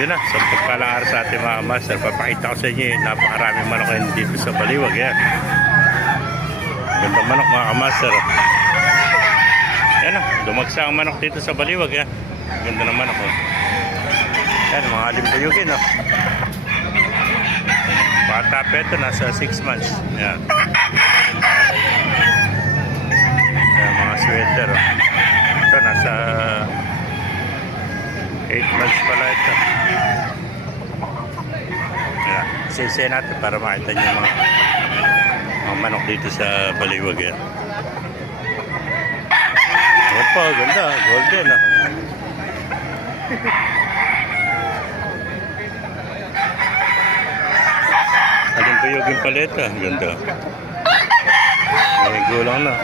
Yun na, sa pagpalang araw sa ating mga master, papakita ko sa inyo yung napakaraming manok ngayon dito sa Baliwag. Yan. Ganda manok mga master. Yan na, dumagsa ang manok dito sa Baliwag. Yan. Ganda ng manok. Oh. Yan, mga alimpuyugin. Oh. Bata pa ito, nasa 6 months. Yan. Yan, mga sweater. Oh. Ito, nasa 8 months pala ito. Yan. Sisay natin para makita nyo mga manok dito sa Baliwag. Yan. Opo, ganda. Golden. Oh. Alimpuyugin pala ito. Ganda. May gulang na.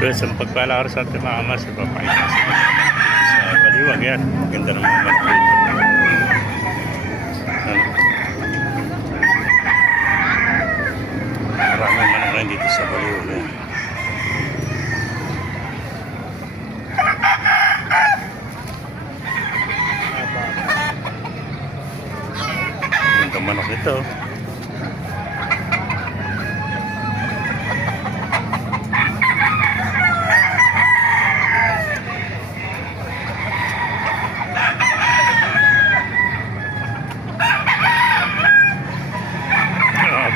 Pero sa pagpala sa ating mga mas, ipapakita sa Baliwag. Yan. Ganda ng mga manok dito. Maraming manok rin dito sa Baliwag. Yan. Ganda manok ito.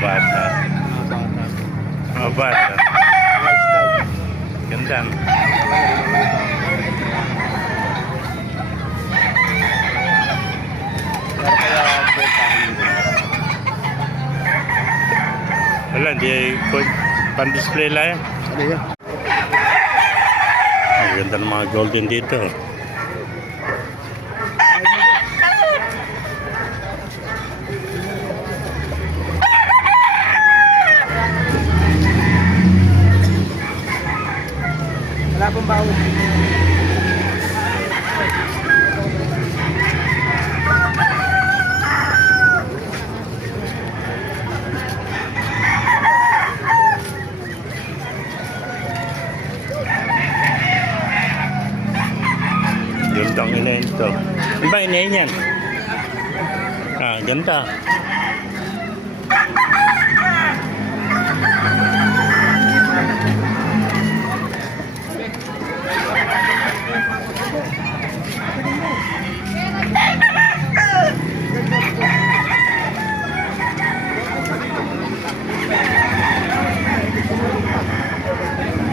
Bata. Mga bata. Ganda. Wala, hindi pan-display lang yan. Ano yan? Ang ganda ng mga golden dito. Wala pong bawal. Gandang inayin ito. Iba inayin yan? Ah, ganda.